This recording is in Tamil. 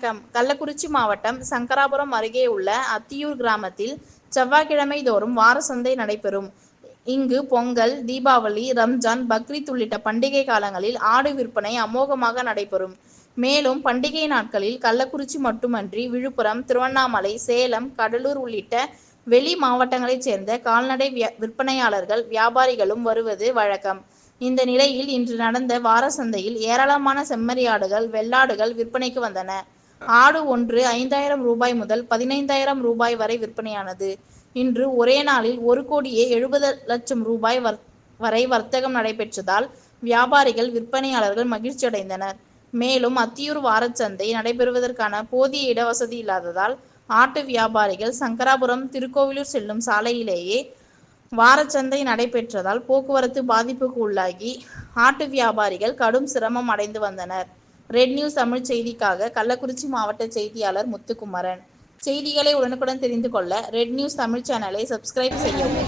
வணக்கம். கள்ளக்குறிச்சி மாவட்டம் சங்கராபுரம் அருகே உள்ள அத்தியூர் கிராமத்தில் செவ்வாய்க்கிழமை தோறும் வார சந்தை நடைபெறும். இங்கு பொங்கல், தீபாவளி, ரம்ஜான், பக்ரீத் உள்ளிட்ட பண்டிகை காலங்களில் ஆடு விற்பனை அமோகமாக நடைபெறும். மேலும் பண்டிகை நாட்களில் கள்ளக்குறிச்சி மட்டுமன்றி விழுப்புரம், திருவண்ணாமலை, சேலம், கடலூர் உள்ளிட்ட வெளி மாவட்டங்களைச் சேர்ந்த கால்நடை விற்பனையாளர்கள், வியாபாரிகளும் வருவது வழக்கம். இந்த நிலையில் இன்று நடந்த வார சந்தையில் ஏராளமான செம்மறியாடுகள், வெள்ளாடுகள் விற்பனைக்கு வந்தன. ஆடு ஒன்று 5,000 ரூபாய் முதல் 15,000 ரூபாய் வரை விற்பனையானது. இன்று ஒரே நாளில் 1,70,00,000 ரூபாய் வரை வர்த்தகம் நடைபெற்றதால் வியாபாரிகள், விற்பனையாளர்கள் மகிழ்ச்சியடைந்தனர். மேலும் அத்தியூர் வாரச்சந்தை நடைபெறுவதற்கான போதிய இடவசதி இல்லாததால் ஆட்டு வியாபாரிகள் சங்கராபுரம், திருக்கோவிலூர் செல்லும் சாலையிலேயே வாரச்சந்தை நடைபெற்றதால் போக்குவரத்து பாதிப்புக்கு உள்ளாகி ஆட்டு வியாபாரிகள் கடும் சிரமம் அடைந்து வந்தனர். ரெட் நியூஸ் தமிழ் செய்திக்காக கள்ளக்குறிச்சி மாவட்ட செய்தியாளர் முத்துக்குமரன். செய்திகளை உடனுக்குடன் தெரிந்து கொள்ள ரெட் நியூஸ் தமிழ் சேனலை சப்ஸ்கிரைப் செய்யவும்.